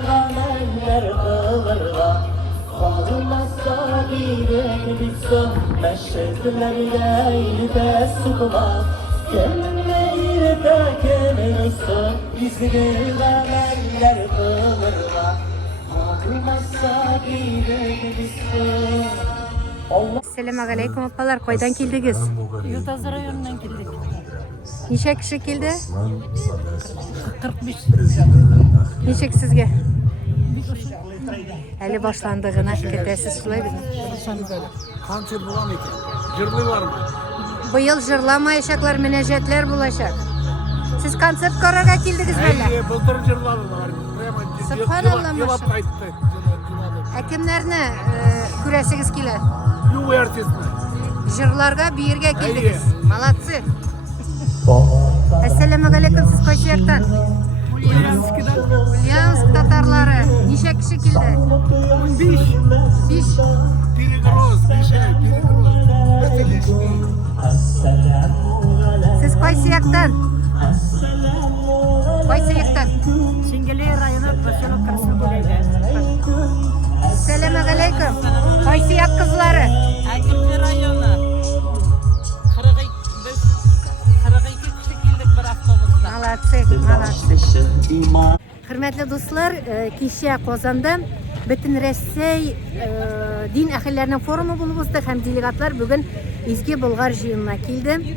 eller kılırga Kalmazsa giren bitsin Meşriklerle sıkma Kemleyirde kemirsin İzgirden eller kılırga Kalmazsa giren bitsin Assalamu alaikum apalar, koydan keldiniz? Yurtazı rayonundan geldik. Neçe kişi keldi? 45. Neçek sizge? Әлі башландығына кетесіз шулай бізін. Kanser bulan ekan. Jırlı var mı? Бұйыл жырламайшаклар, мінәжетлер болашақ. Сіз концерт көріға келдіңіз бәлі? Былтыр jırladı var. Subhanallah, Yılap maşallah. kayıttı. Әкімлеріні көресіңіз келі? Yu ertesine. Жырларға бейірге келдіңіз. Молодцы. Ассаламу алейкум, сіз қой сияқтан? Ульяновск татарлары. Неше кіші келді? 15. 5. Перегруз, перегруз. Сіз қой сияқтан? Қой сияқтан? Şengeli rayonu Başarılı Karasıgöl'de. Ассаламу алейкум. Қой сияқ қызлары. Akıllı rayonu. 42 kişi geldik bir avtobusda. Молодцы, молодцы. Hürmetli dostlar, kişiye Qozanda bütün Rəssəy din əxillərinin forumu bulub uzdıq. Həm delegatlar bugün İzgi Bulgar jiyinına keldi.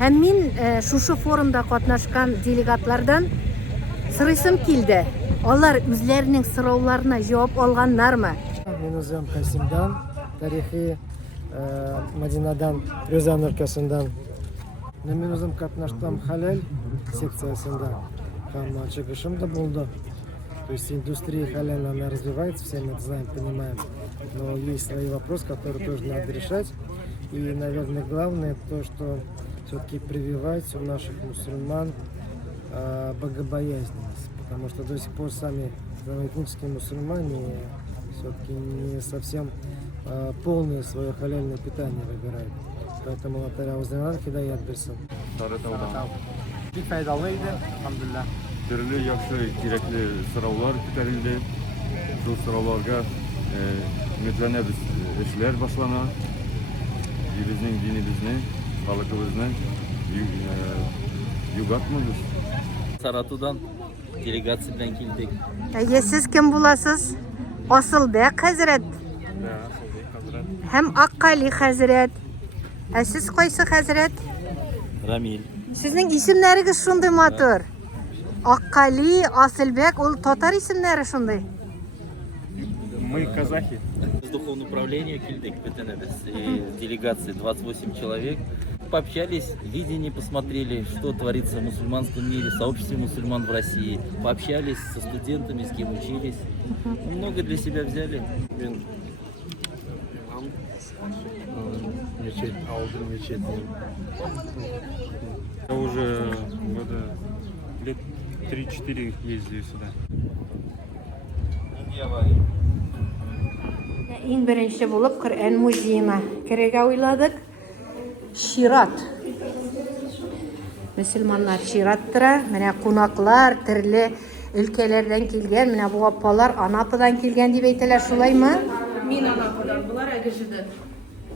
Həm min şuşu forumda qatnaşkan delegatlardan sırısım keldi. Onlar özlərinin sıraullarına cevap alğanlarmı? Men o'zim Qasimdan, tarixiy Madinadan, Rozan өлкәсеннән. Men o'zim qatnashdim halal seksiyasida. Ham chiqishim da bo'ldi. То есть индустрия халяль, она развивается, все мы это знаем, понимаем. Но есть свои вопросы, которые тоже надо решать. И, наверное, главное то, что все-таки прививать у наших мусульман богобоязненность. Потому что до сих пор сами этнические мусульмане все-таки не совсем полное свое халяльное питание выбирают. Поэтому Аллах Уздан хидаят берсин. Bir faydalıydı, elhamdülillah. Türlü yaxşı, gerekli sıravlar ko'tarildi. Şu sıravlarga ümitlenemiz, işler başlana. Bizning dinimizni, xalqimizni yugatmayız. Saratu'dan delegasyon bilan keldik. Siz kim bulasız? Asılbek Hazret. Hem Akkali Hazret. Siz qaysı Hazret? Ramil. Sizning isimlarigiz shunday motor. Akkali, Asılbek, ol tatar isimlari shunday. Мы казахи. С духовного управления келdik bütün делегации 28 человек. Пообщались, видение посмотрели, что творится в мусульманском мире, сообществе мусульман в России. Пообщались со студентами, с кем учились. Много для себя взяли. Мечеть, Алдын мечеть. Я уже года лет 3-4 ездил сюда. Ең бірінші болып Құр'ан музейіне кіруге ойладық. Шират. Müslümanlar Şirattыра. Менә қонақлар, түрлі өлкәләрдән келген, менә бу апалар Анападан келген дип әйтәләр, шулаймы? Мен Анападан, бұлар Әгежіден.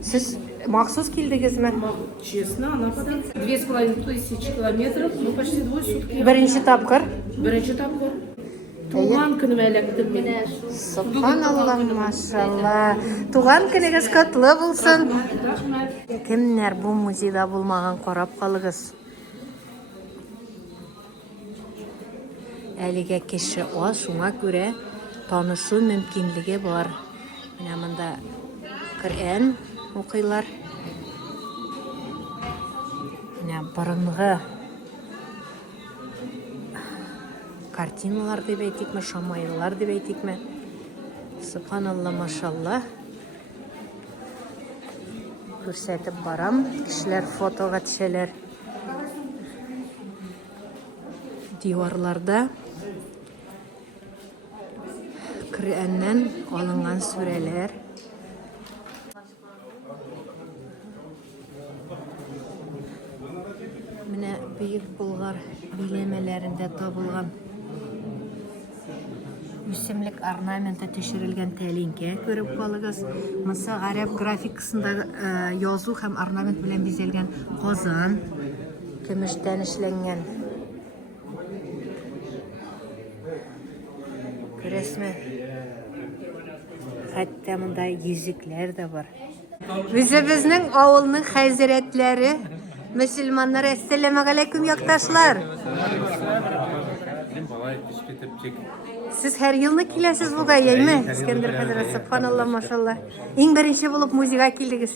Сіз махсус келдіңізме? Честно, Анападан. 2500 километров, ну почти 2 сутки. Бірінші тапқыр. Бірінші тапқыр. Туған күнім әлектім мен. Subhanallah, машалла. Туған күнігіз құтлы болсын. Кімнер бұл музейда болмаған қарап қалығыз? Әліге кеші аз, шуңа көре танышу мүмкінлігі бар. Менә мында Құр'ан оқилар. Менә бұрынғы картиналар деп әйтекме, шамайлар деп әйтекме. Subhanallah, машалла. Күрсәтіп барам, кішілер фотоға төшәләр. Диварларда Құр'аннан алынған сүрәләр. Менә Бөек Болгар биләмәләрендә табылган үсемлек орнаменты төшерелгән тәлинкә күреп калыгыз. Монсы гарәп графикасында язу һәм орнамент белән бизәлгән казан, көмештән эшләнгән. Күрәсезме? Хәтта монда йөзекләр дә бар. Үзебезнең авылның хәзрәтләре, мөселманнар, әссәламу алейкум якташлар. Siz her yılını kilesiz bu gayeymi? İskender Hazreti, subhanallah, maşallah. En birinci bulup müziğe kildiniz.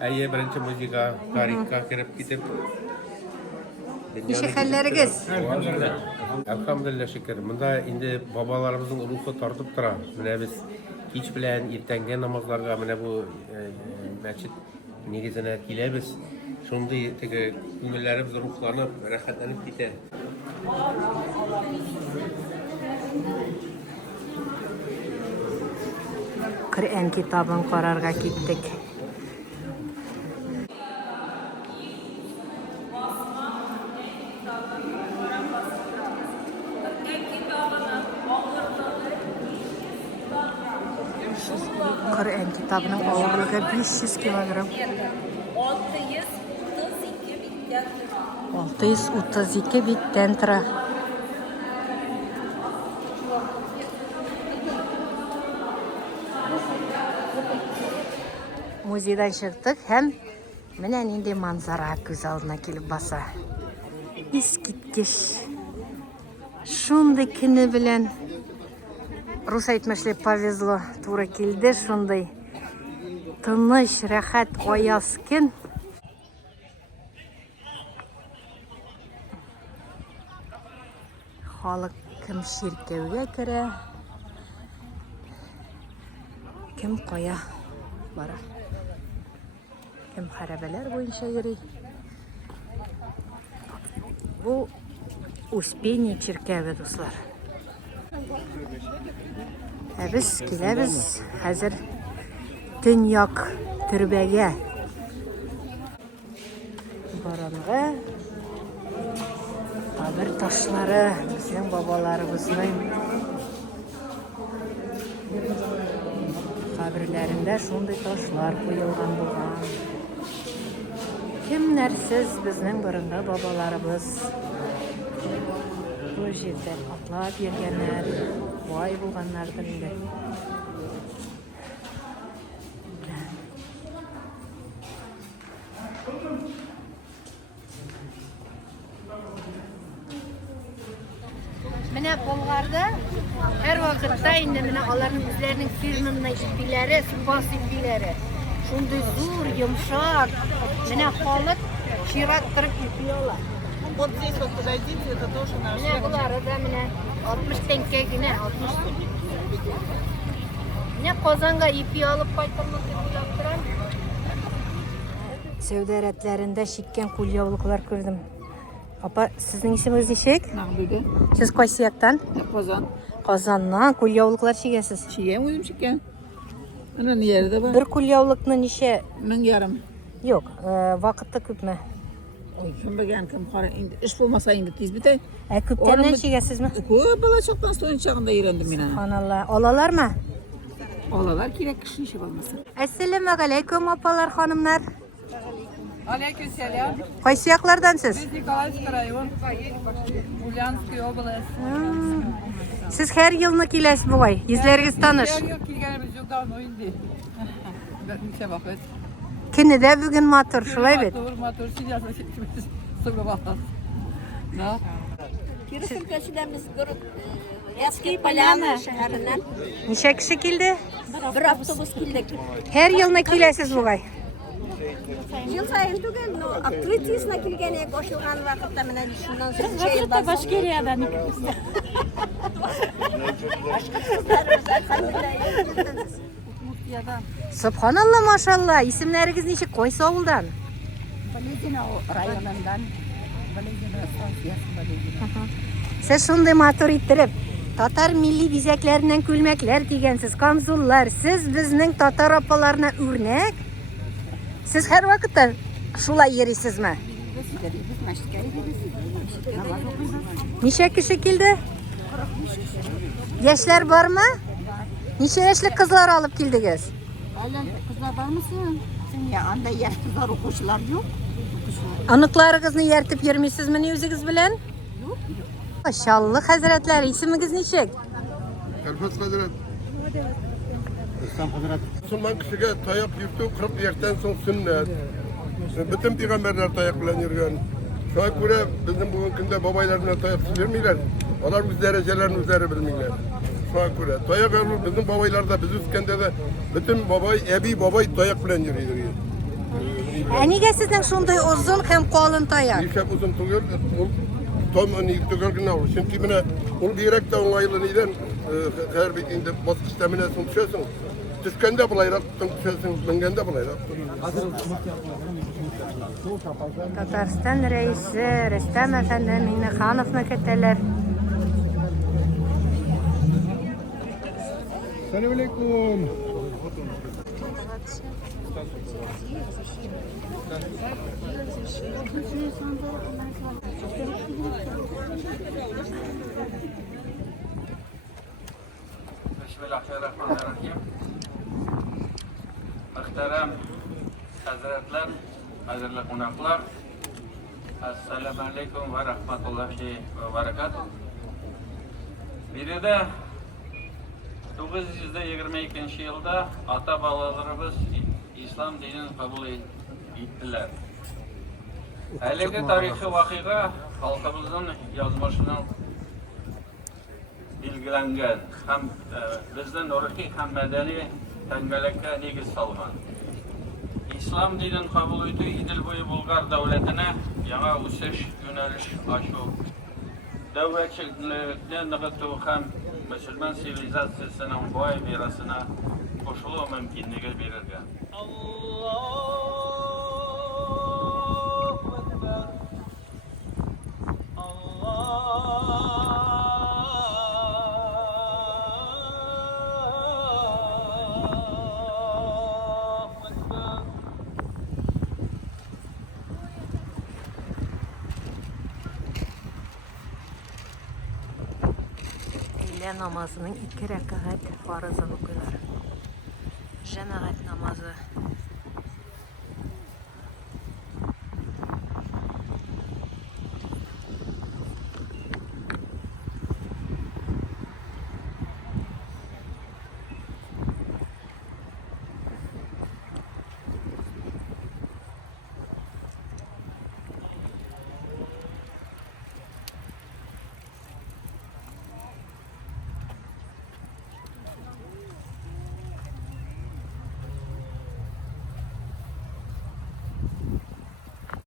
Әйе, беренче музейга, тарихка кирип китеп. Ничек хәлләрегез? Әлхәмдүлилләһ, шөкер. Монда инде бабаларыбызның рухы тартып тора. Менә без кич белән иртәнге намазларга менә бу мәчет нигезенә киләбез. Шундый теге күңелләребез рухланып, рәхәтләнеп китә. Коръән китабын карарга киттек. Коръән китабының авырлыгы 500 килограмм. 632 биттән тора. Музейдан чыктык һәм менә нинди манзара күз алдына килеп баса. Искиткеч. Шундый көне белән рус әйтмәшле повезло, туры килде шундый. Тыныч, рәхәт, аяз көн. Халык кем ширкәүгә керә, кем кая бара. Кем хәрабәләр буенча йөри. Бу Успение чиркәве, дуслар. Без киләбез хәзер төньяк төрбәгә. Борынгы кабер ташлары безнең бабаларыбызның каберләрендә шундый ташлар куелган булган. Кемнәрсез безнең борынгы бабаларыбыз бу җирдән атлап йөргәннәр, бай булганнардыр инде. Менә Болгарда һәр вакытта инде менә аларның үзләренең фирменный ипиләре, спас ипиләре. Шундый зур, йомшак. Менә халык чират торып ипи ала. Вот здесь вот подойдите, это тоже наш. Менә булары да менә 60 тәңкә генә, 60. Менә Казанга ипи алып кайтырмын дип уйлап торам. Сәүдә рәтләрендә шиккән кулъяулыклар күрдем. Апа, сезнең исемегез ничек? Мәгълүде. Сез кайсы яктан? Казан. Казаннан кулъяулыклар чигәсез. Чигәм үзем чиккән. Менә ни ярда бар? Бер кулъяулыкны ничә? 1000 ярым. Юк, вакытты күпме? Ой, кем белгән кем кара инде. Эш булмаса инде тиз бит. Күптәннән чигәсезме? Күп балачактан студент чагында өйрәндем мин аны. Аналар, алалармы? Алалар кирәк кеше ише булмаса. Әссәламу алейкум, апалар, ханымнар. Алейкум-сәлам. Кайсы яклардан сез? Николаевский район, Ульяновский область. Сез һәр елны киләсез бугай. Йөзләрегез таныш. Килгәнебез юк давно инде. Ничә вакыт. Көне дә бүген матур, шулай бит. Матур сидясыз. Суга вакыт. Да. Киров өлкәсеннән без Эски Поляна шәһәреннән Ничә кеше килде? бер автобус килдек. Һәр елны киләсез бугай. Ел сайын түгел, но открытиесына килгән як ошылган вакытта менә шуннан соң җәй бар. Башкириядан Субханалла, машалла. Исемнәрегез ничек? Кайсы авылдан? Болезина районындан. Болезина станциясы. Сез шундый матур иттереп, татар милли бизәкләреннән күлмәкләр кигәнсез, камзуллар. Сез безнең татар апаларына үрнәк. Сез һәр вакытта шулай йөрисезме? Ничә кеше килде? Yaşlar var mı? Neçe yaşlı kızlar alıp geldiniz? Hala kızlar var mısın? Sen ya anda yaş kızlar okuşlar yok. Anıklarınızı yertip yürümişsizmi yüzünüz bilen? Yok. Maşallah hazretler, isminiz neçek? Elfas Hazret. Müslüman kişiye tayak yurtu kırıp yerden son sünnet. Bütün peygamberler tayak bilen yürüyen. Şuna göre bizim bugün günde babaylarına tayak vermiyorlar. Onlar biz derecelerini üzeri bilmiyorlar. Şuna göre tayak alır bizim babaylar da biz üstkende de bütün babay, ebi babay tayak bilen yürüyor. Nega sizden şunday uzun hem qalın tayak? İşte uzun tuğur, tam onu yüktökörgün olur. Çünkü mine onu direkt de onaylı neden her bir inde baskı sistemine son düşersin. Tüskende bulayrak, düşersin, bingende bulayrak. Tatarstan reisi Rüstem Efendi Minnixanov'ni ketdiler. Selamünaleyküm. Bismillahirrahmanirrahim. Muhterem hazretler, hazırlı konaklar. Esselamu Aleyküm ve Rahmetullahi ve Berekatuhu. Bir de 922 yılda ata babalarımız İslam dinini kabul ettiler. Әлеге тарихи вакыйга халкыбыздын язмышынан билгеләнгән һәм безнең рухи һәм мәдәни тәңгәлеккә нигез салган. İslam dinini kabul итү Идел буе Болгар дәүләтенә яңа үсеш юнәлеш ачу, дәүләтчелекне ныгыту һәм мөселман цивилизациясенең бай мирасына кушылу мөмкинлеге бирелгән. Öğle namazının 2 rekaat farzını okuyorlar. Cemaat namazı